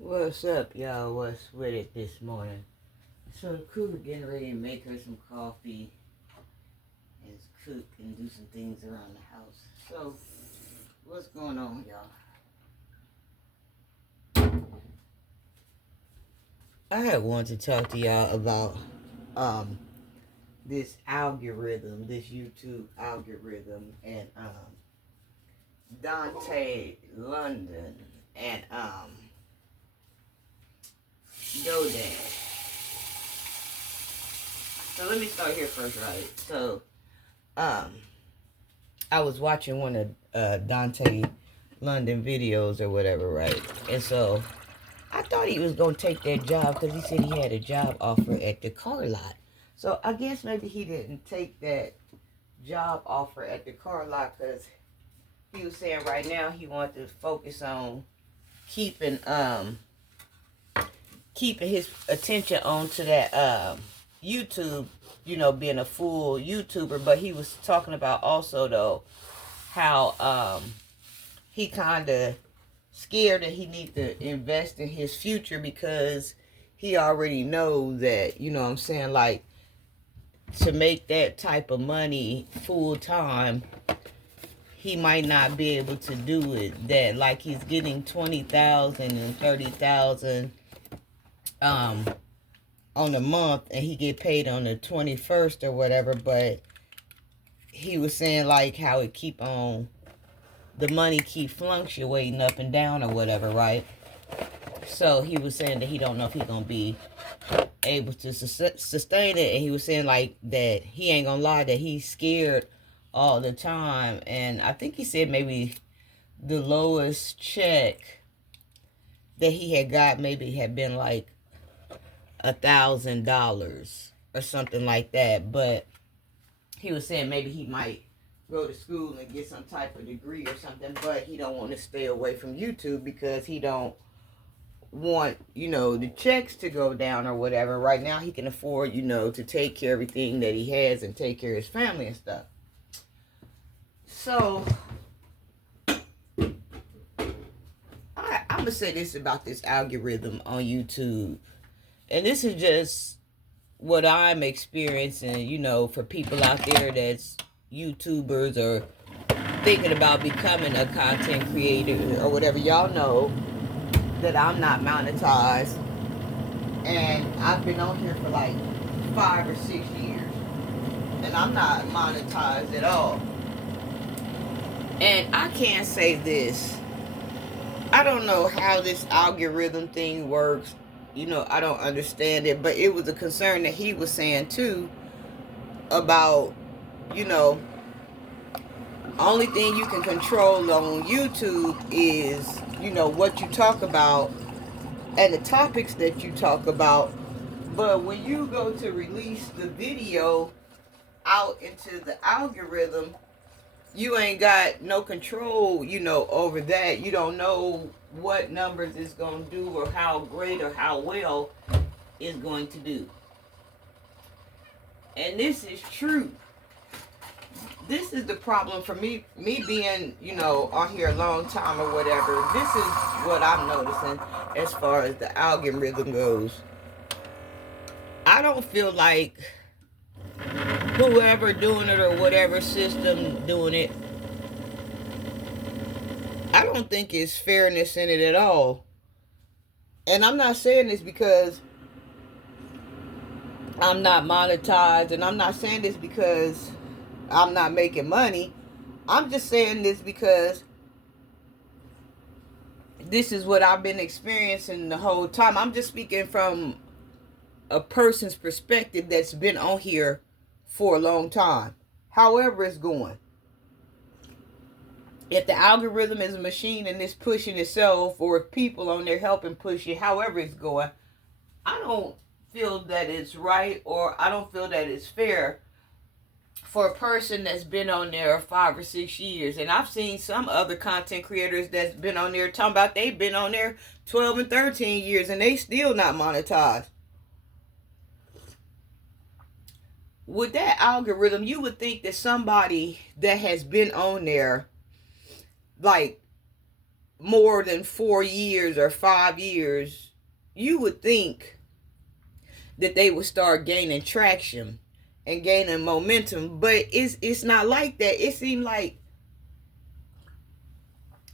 What's up, y'all? What's with it this morning? So, Cougar getting ready to make her some coffee and cook and do some things around the house. So, what's going on, y'all? I had wanted to talk to y'all about this algorithm, this YouTube algorithm, and Dontay London and Dontay. So let me start here first, right? So, I was watching one of Dontay London videos or whatever, right? And so I thought he was gonna take that job because he said he had a job offer at the car lot. So I guess maybe he didn't take that job offer at the car lot because he was saying right now he wanted to focus on keeping keeping his attention on to that YouTube, being a full YouTuber. But he was talking about also though how he kind of scared that he needs to invest in his future because he already knows that, what I'm saying, like, to make that type of money full time, he might not be able to do it. That like he's getting 20,000 and 30,000 on a month, and he get paid on the 21st or whatever. But he was saying like how it keep on, the money keep fluctuating up and down or whatever, right? So he was saying that he don't know if he gonna be able to sustain it, and he was saying like that he ain't gonna lie, that he's scared all the time. And I think he said maybe the lowest check that he had got maybe had been like $1,000 or something like that. But he was saying maybe he might go to school and get some type of degree or something, but he don't want to stay away from YouTube because he don't want, the checks to go down or whatever. Right now he can afford, to take care of everything that he has and take care of his family and stuff. So I'm gonna say this about this algorithm on YouTube, and this is just what I'm experiencing, for people out there that's YouTubers or thinking about becoming a content creator or whatever. Y'all know that I'm not monetized, and I've been on here for like 5 or 6 years, and I'm not monetized at all. And I can't say this, I don't know how this algorithm thing works. I don't understand it, but it was a concern that he was saying too about, only thing you can control on YouTube is, what you talk about and the topics that you talk about. But when you go to release the video out into the algorithm, you ain't got no control, over that. You don't know what numbers it's going to do or how great or how well it's going to do. And this is true. This is the problem for me being, on here a long time or whatever. This is what I'm noticing as far as the algorithm goes. I don't feel like whoever doing it or whatever system doing it, I don't think it's fairness in it at all. And I'm not saying this because I'm not monetized, and I'm not saying this because I'm not making money. I'm just saying this because this is what I've been experiencing the whole time. I'm just speaking from a person's perspective that's been on here for a long time. However it's going. If the algorithm is a machine and it's pushing itself, or if people on there helping push it, however it's going, I don't feel that it's right, or I don't feel that it's fair for a person that's been on there 5 or 6 years. And I've seen some other content creators that's been on there talking about they've been on there 12 and 13 years and they still not monetized. With that algorithm, you would think that somebody that has been on there like more than 4 years or 5 years, you would think that they would start gaining traction and gaining momentum, but it's not like that. It seemed like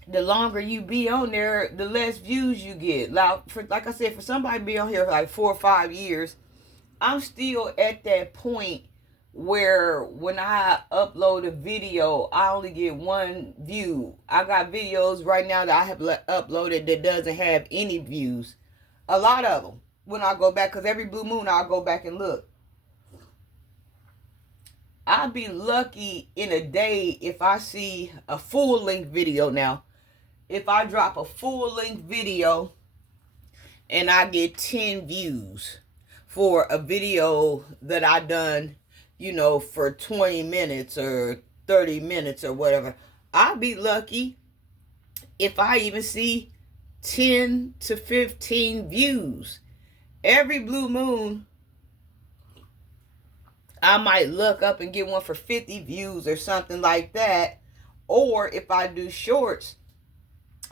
the longer you be on there, the less views you get. Like I said, for somebody to be on here for like 4 or 5 years, I'm still at that point where when I upload a video, I only get 1 view. I got videos right now that I have uploaded that doesn't have any views. A lot of them. When I go back, because every blue moon I'll go back and look. I'll be lucky in a day if I see a full-length video now. If I drop a full-length video and I get 10 views for a video that I done, for 20 minutes or 30 minutes or whatever, I'll be lucky if I even see 10 to 15 views. Every blue moon, I might look up and get one for 50 views or something like that. Or if I do shorts,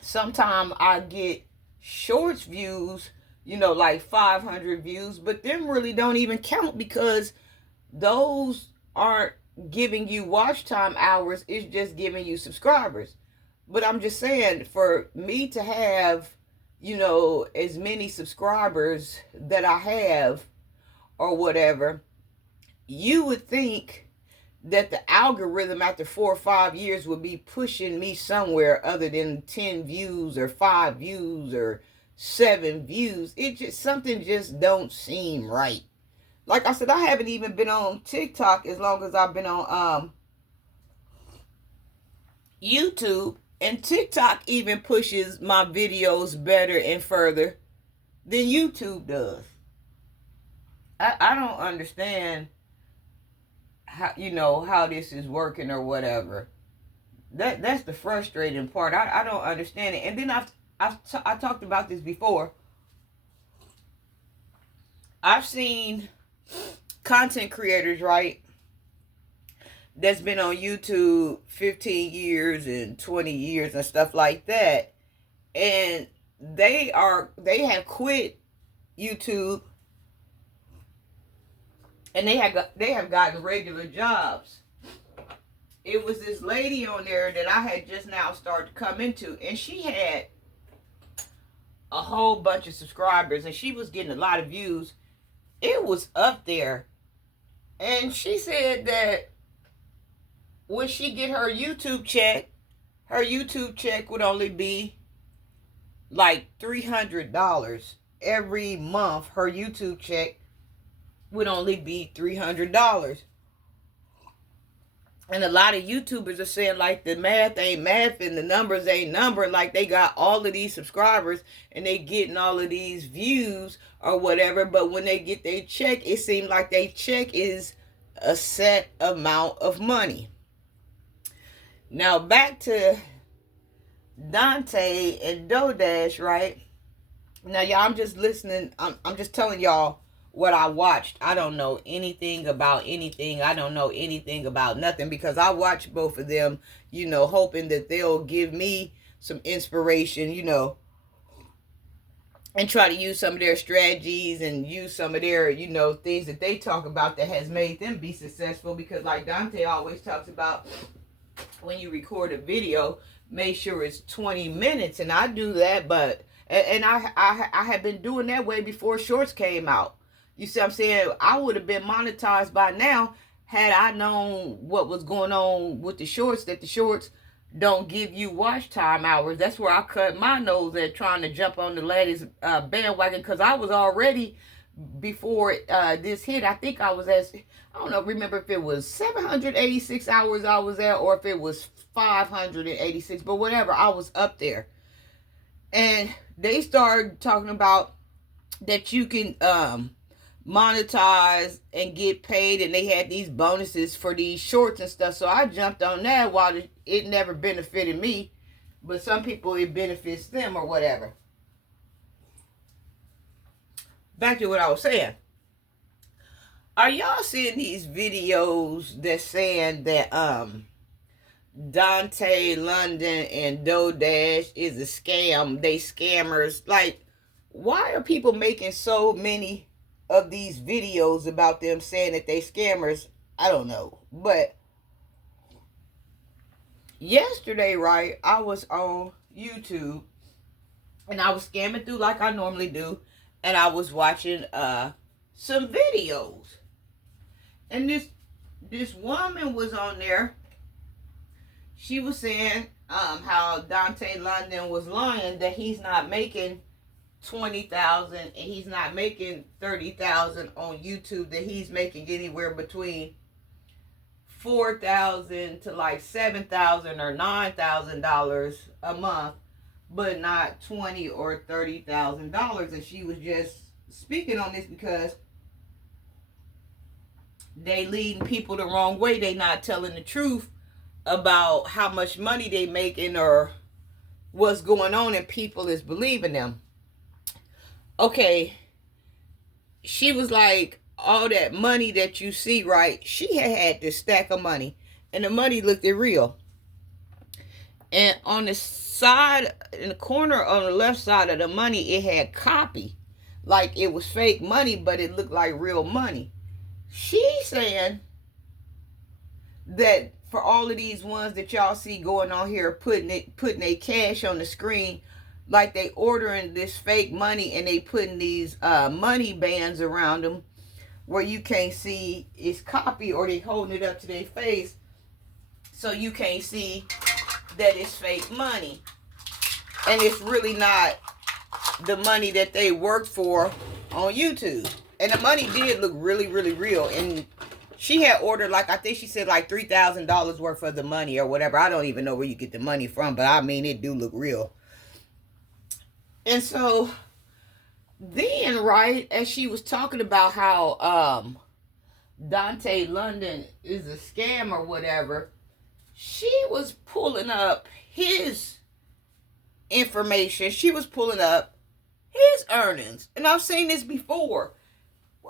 sometimes I get shorts views, like 500 views, but them really don't even count because those aren't giving you watch time hours. It's just giving you subscribers. But I'm just saying, for me to have, as many subscribers that I have or whatever, you would think that the algorithm after 4 or 5 years would be pushing me somewhere other than 10 views or 5 views or 7 views. Something just don't seem right. Like I said, I haven't even been on TikTok as long as I've been on YouTube, and TikTok even pushes my videos better and further than YouTube does. I don't understand how this is working or whatever. That's the frustrating part. I don't understand it. And then I talked about this before. I've seen content creators, right, that's been on YouTube 15 years and 20 years and stuff like that, and they have quit YouTube, and they have gotten regular jobs. It was this lady on there that I had just now started to come into, and she had a whole bunch of subscribers, and she was getting a lot of views. It was up there. And she said that when she get her YouTube check would only be like $300 every month. Her YouTube check would only be $300. And a lot of YouTubers are saying like the math ain't math and the numbers ain't numbering. Like they got all of these subscribers and they getting all of these views or whatever. But when they get their check, it seems like their check is a set amount of money. Now back to Dontay and Dodash, right? Now y'all, I'm just listening. I'm just telling y'all what I watched. I don't know anything about anything. I don't know anything about nothing because I watch both of them, hoping that they'll give me some inspiration, and try to use some of their strategies and use some of their, things that they talk about that has made them be successful. Because like Dontay always talks about, when you record a video, make sure it's 20 minutes. And I do that, but, and I have been doing that way before shorts came out. You see what I'm saying? I would have been monetized by now had I known what was going on with the shorts, that the shorts don't give you watch time hours. That's where I cut my nose at trying to jump on the ladies bandwagon, because I was already, before this hit, I think I was at, I don't know, remember if it was 786 hours I was at or if it was 586, but whatever, I was up there. And they started talking about that you can monetize and get paid, and they had these bonuses for these shorts and stuff. So I jumped on that while it never benefited me, but some people it benefits them or whatever. Back to what I was saying. Are y'all seeing these videos that's saying that Dontay, London, and Dodash is a scam. They scammers. Like, why are people making so many of these videos about them saying that they scammers? I don't know. But yesterday, right, I was on YouTube and I was scamming through like I normally do, and I was watching some videos. And this woman was on there. She was saying how Dontay London was lying, that he's not making 20,000 and he's not making 30,000 on YouTube, that he's making anywhere between 4,000 to like 7,000 or $9,000 a month, but not 20 or $30,000. And she was just speaking on this because they leading people the wrong way. They not telling the truth about how much money they making or what's going on, and people is believing them. Okay, she was like, all that money that you see, right? She had this stack of money, and the money looked real. And on the side, in the corner on the left side of the money, it had copy. Like it was fake money, but it looked like real money. She's saying that for all of these ones that y'all see going on here, putting their cash on the screen, like they ordering this fake money, and they putting these money bands around them where you can't see it's copy, or they holding it up to their face so you can't see that it's fake money, and it's really not the money that they worked for on YouTube. And the money did look really, really real. And she had ordered, like, I think she said like $3,000 worth of the money or whatever. I don't even know where you get the money from, but I mean, it do look real. And so then, right, as she was talking about how Dontay London is a scam or whatever, she was pulling up his information. She was pulling up his earnings. And I've seen this before.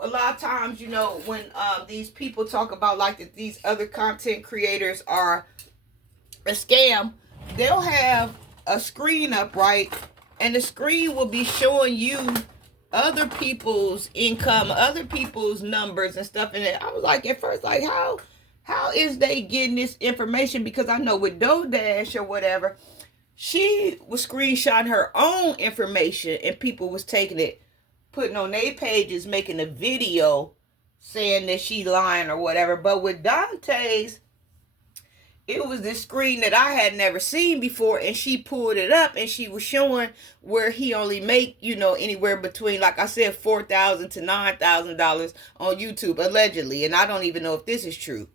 A lot of times, you know, when these people talk about like that these other content creators are a scam, they'll have a screen up, right? And the screen will be showing you other people's income, other people's numbers and stuff. And I was like, at first, like, how is they getting this information? Because I know with Dodash or whatever, she was screenshotting her own information, and people was taking it, putting on their pages, making a video saying that she lying or whatever. But with Dontay's, it was this screen that I had never seen before, and she pulled it up and she was showing where he only make, you know, anywhere between, like I said, $4,000 to $9,000 on YouTube, allegedly. And I don't even know if this is true.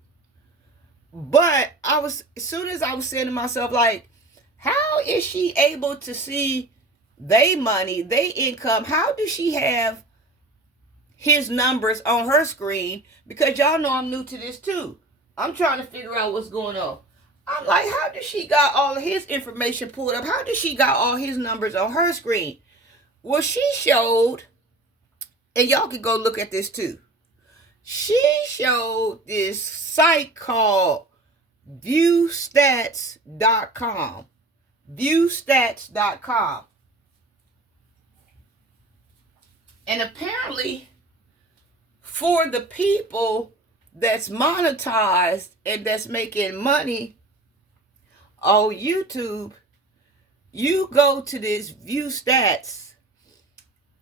But as soon as I was saying to myself, like, how is she able to see they money, they income? How does she have his numbers on her screen? Because y'all know I'm new to this too. I'm trying to figure out what's going on. I'm like, how does she got all of his information pulled up? How does she got all his numbers on her screen? Well, she showed, and y'all can go look at this too. She showed this site called viewstats.com. Viewstats.com. And apparently, for the people that's monetized and that's making money on YouTube, you go to this View Stats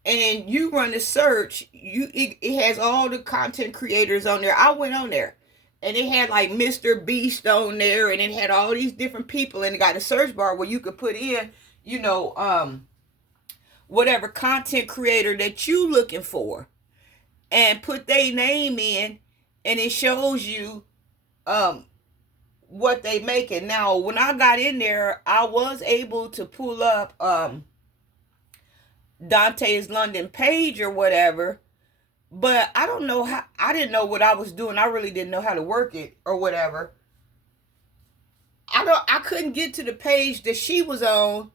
and you run a search. It has all the content creators on there. I went on there and it had like Mr. Beast on there, and it had all these different people, and it got a search bar where you could put in, you know, whatever content creator that you looking for, and put their name in, and it shows you what they making. Now, when I got in there, I was able to pull up Dontay's London page or whatever, but I don't know how. I didn't know what I was doing. I really didn't know how to work it or whatever. I couldn't get to the page that she was on,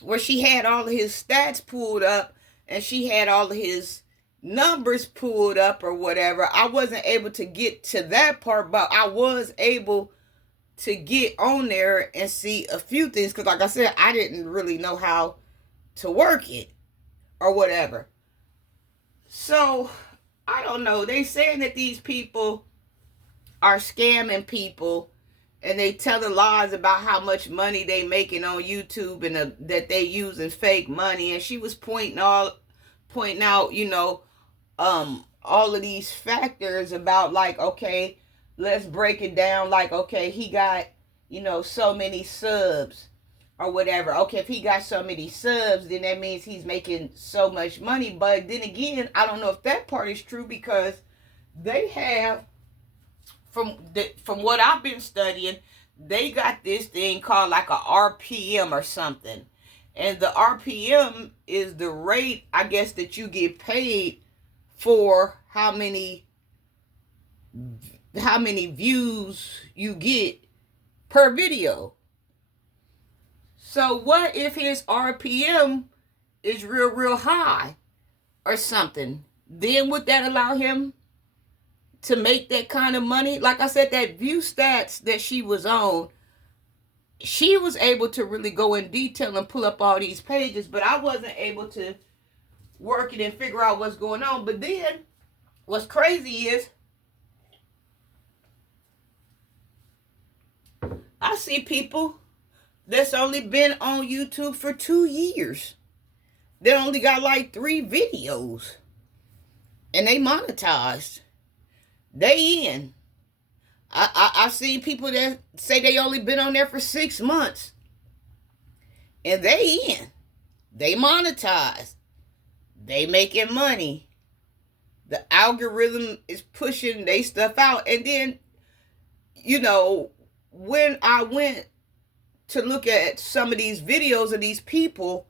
where she had all of his stats pulled up and she had all of his numbers pulled up or whatever. I wasn't able to get to that part, but I was able to get on there and see a few things. Because like I said, I didn't really know how to work it or whatever. So, I don't know. They saying that these people are scamming people, and they telling lies about how much money they making on YouTube, and that they using fake money. And she was pointing out, all of these factors about, like, okay, let's break it down. Like, okay, he got, so many subs or whatever. Okay, if he got so many subs, then that means he's making so much money. But then again, I don't know if that part is true, because they have, from what I've been studying, they got this thing called like a RPM or something. And the RPM is the rate, I guess, that you get paid for how many views you get per video. So what if his RPM is real high or something? Then would that allow him to make that kind of money? Like I said, that view stats that she was on, she was able to really go in detail and pull up all these pages, but I wasn't able to work it and figure out what's going on. But then what's crazy is I see people that's only been on YouTube for 2 years. They only got like 3 videos, and they monetized. They in. I've seen people that say they only been on there for 6 months, and they in. They monetized. They making money. The algorithm is pushing they stuff out. And then, when I went to look at some of these videos of these people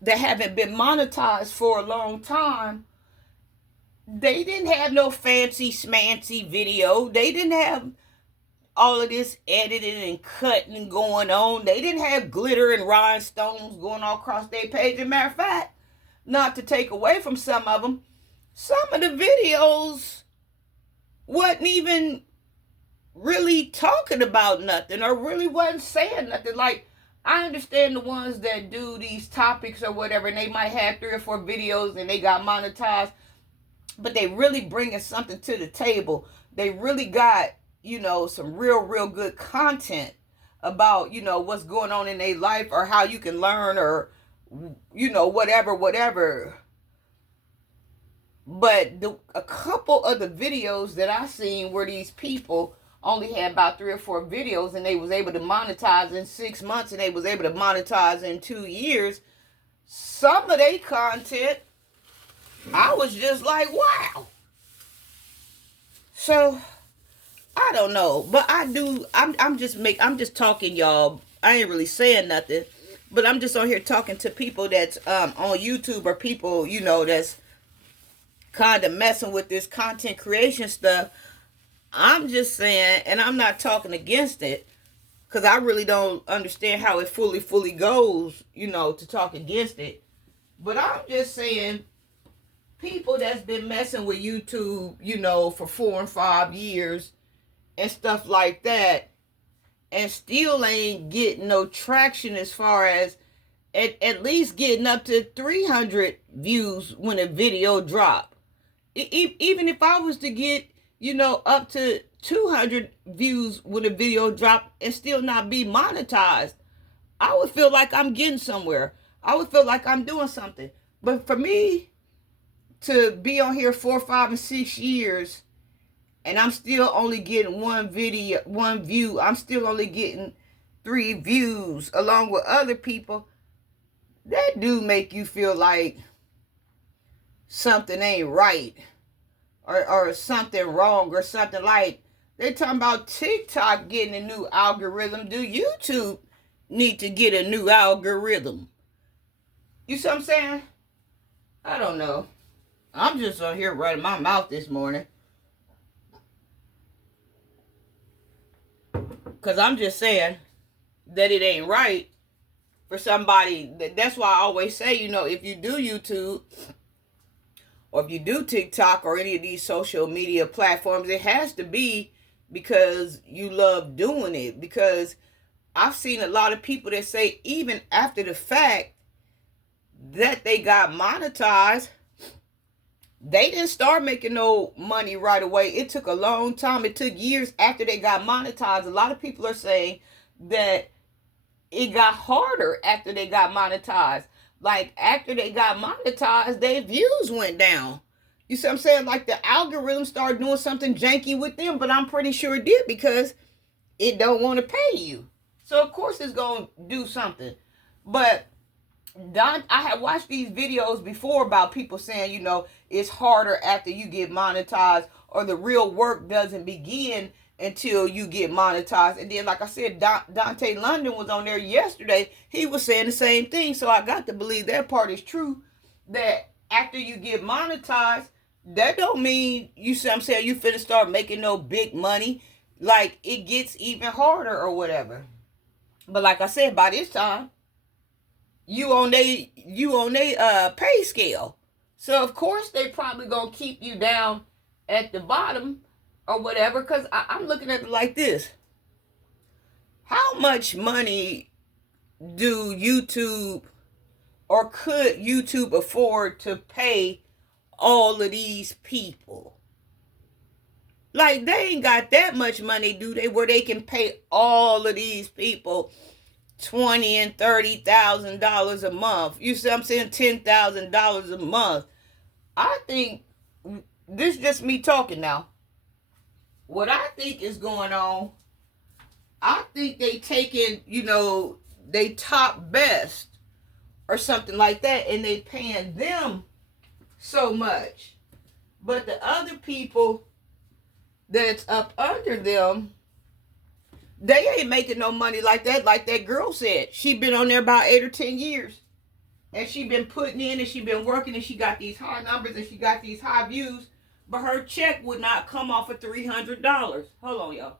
that haven't been monetized for a long time, they didn't have no fancy smancy video. They didn't have all of this editing and cutting going on. They didn't have glitter and rhinestones going all across their page. As a matter of fact, not to take away from some of them, some of the videos wasn't even really talking about nothing, or really wasn't saying nothing. Like, I understand the ones that do these topics or whatever, and they might have 3 or 4 videos and they got monetized, but they really bringing something to the table. They really got, some real good content about, what's going on in their life, or how you can learn, or, whatever. But a couple of the videos that I seen where these people only had about 3 or 4 videos, and they was able to monetize in 6 months, and they was able to monetize in 2 years. Some of their content, I was just like, wow. So I don't know, but I'm just talking, y'all. I ain't really saying nothing, but I'm just on here talking to people that's on YouTube, or people, that's kind of messing with this content creation stuff. I'm just saying, and I'm not talking against it, because I really don't understand how it fully goes, to talk against it. But I'm just saying, people that's been messing with YouTube, for 4 and 5 years and stuff like that, and still ain't getting no traction, as far as at least getting up to 300 views when a video drop. Even if I was to get, up to 200 views when a video drop and still not be monetized, I would feel like I'm getting somewhere. I would feel like I'm doing something. But for me to be on here 4, 5, and 6 years, and I'm still only getting 1 view, I'm still only getting 3 views along with other people, that do make you feel like something ain't right, or something wrong, or something. Like, they're talking about TikTok getting a new algorithm. Do YouTube need to get a new algorithm? You see what I'm saying? I don't know. I'm just on here running my mouth this morning, because I'm just saying that it ain't right for somebody. That's why I always say, if you do YouTube, or if you do TikTok, or any of these social media platforms, it has to be because you love doing it. Because I've seen a lot of people that say even after the fact that they got monetized, they didn't start making no money right away. It took a long time. It took years after they got monetized. A lot of people are saying that it got harder after they got monetized. Like, after they got monetized, their views went down. You see what I'm saying? Like, the algorithm started doing something janky with them, but I'm pretty sure it did because it don't want to pay you. So, of course, it's going to do something. But I have watched these videos before about people saying, you know, it's harder after you get monetized, or the real work doesn't begin until you get monetized. And then, like I said, Dontay London was on there yesterday. He was saying the same thing. So I got to believe that part is true, that after you get monetized, that don't mean, you see what I'm saying, you finna start making no big money. Like, it gets even harder or whatever. But like I said, by this time, you on they pay scale. So of course they probably gonna keep you down at the bottom or whatever. Because I'm looking at it like this. How much money do YouTube, or could YouTube afford to pay all of these people? Like, they ain't got that much money, do they, where they can pay all of these people $20,000 and $30,000 a month. You see what I'm saying? $10,000 a month. I think, this is just me talking now. What I think is going on, I think they taking, you know, they top best or something like that, and they paying them so much. But the other people that's up under them, they ain't making no money like that. Like that girl said, she been on there about 8 or 10 years. And she been putting in, and she been working, and she got these high numbers, and she got these high views. But her check would not come off of $300. Hold on, y'all.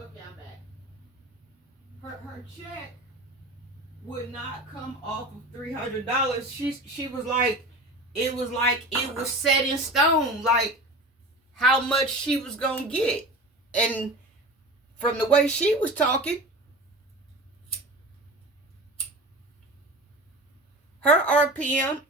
Okay, I'm back. Her check would not come off of $300. She was like, it was set in stone, like how much she was gonna get. And from the way she was talking, her RPM,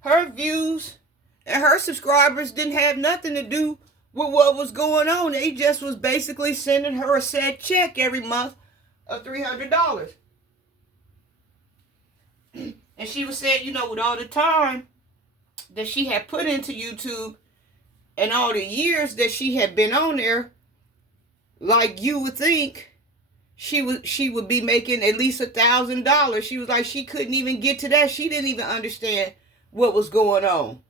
her views, and her subscribers didn't have nothing to do with what was going on. They just was basically sending her a set check every month of $300. And she was saying, you know, with all the time that she had put into YouTube and all the years that she had been on there, like, you would think she would be making at least $1,000. She was like, she couldn't even get to that. She didn't even understand what was going on.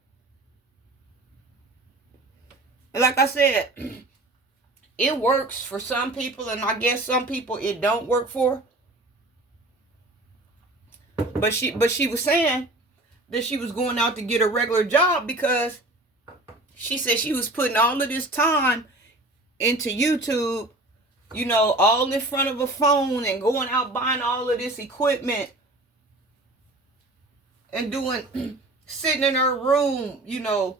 And like I said, it works for some people, and I guess some people it don't work for. But she was saying that she was going out to get a regular job because she said she was putting all of this time into YouTube, you know, all in front of a phone and going out buying all of this equipment and doing, sitting in her room, you know,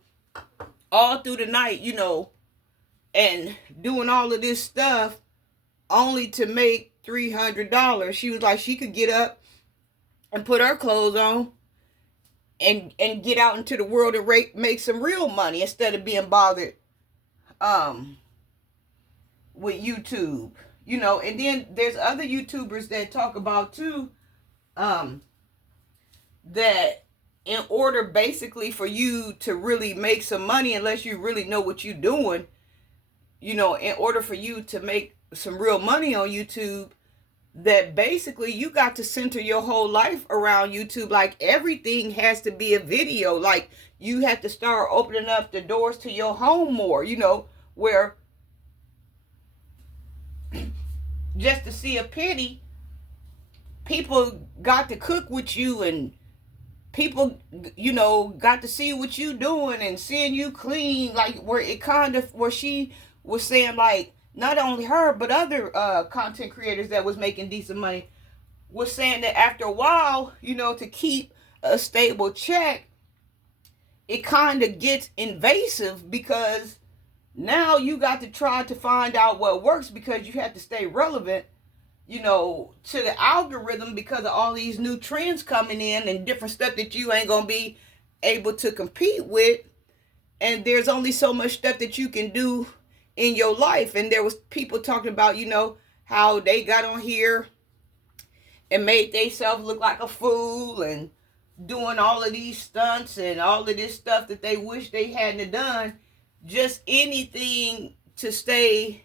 all through the night, you know, and doing all of this stuff only to make $300. She was like, she could get up and put her clothes on and get out into the world and make some real money instead of being bothered with YouTube, you know. And then there's other YouTubers that talk about too, that in order basically for you to really make some money, unless you really know what you're doing, you know, in order for you to make some real money on YouTube, that basically you got to center your whole life around YouTube. Like, everything has to be a video. Like, you have to start opening up the doors to your home more, you know, where just to see a penny people got to cook with you, and people, you know, got to see what you doing and seeing you clean, like where it kind of, where she was saying, like, not only her but other content creators that was making decent money was saying that after a while, you know, to keep a stable check, it kind of gets invasive, because now you got to try to find out what works, because you have to stay relevant, you know, to the algorithm, because of all these new trends coming in and different stuff that you ain't gonna be able to compete with. And there's only so much stuff that you can do in your life. And there was people talking about, you know, how they got on here and made themselves look like a fool, and doing all of these stunts and all of this stuff that they wish they hadn't done. Just anything to stay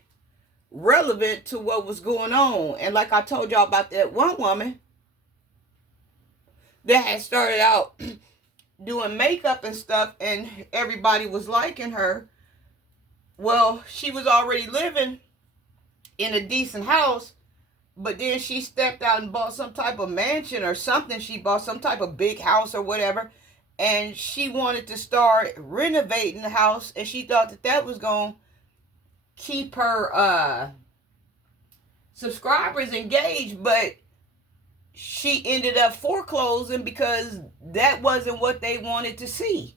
relevant to what was going on. And like I told y'all about that one woman that had started out doing makeup and stuff, and everybody was liking her. Well, she was already living in a decent house, but then she stepped out and bought some type of mansion or something. She bought some type of big house or whatever, and she wanted to start renovating the house, and she thought that that was going to keep her subscribers engaged, but she ended up foreclosing because that wasn't what they wanted to see.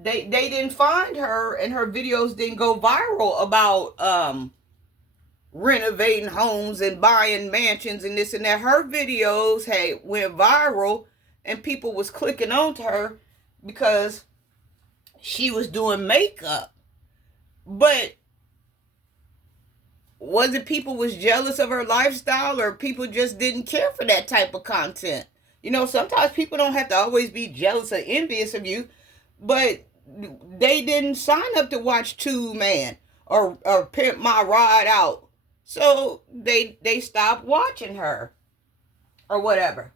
They didn't find her, and her videos didn't go viral about renovating homes and buying mansions and this and that. Her videos went viral, and people was clicking on to her because she was doing makeup. But was it people was jealous of her lifestyle, or people just didn't care for that type of content? You know, sometimes people don't have to always be jealous or envious of you, but they didn't sign up to watch Two Man or Pimp My Ride Out. So they stopped watching her or whatever.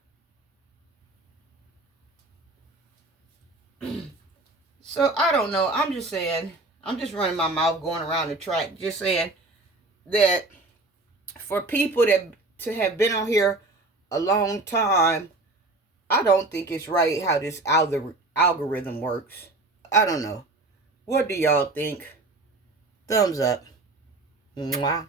So I don't know. I'm just saying, I'm just running my mouth going around the track, just saying that for people that to have been on here a long time, I don't think it's right how this algorithm works. I don't know. What do y'all think? Thumbs up. Mwah.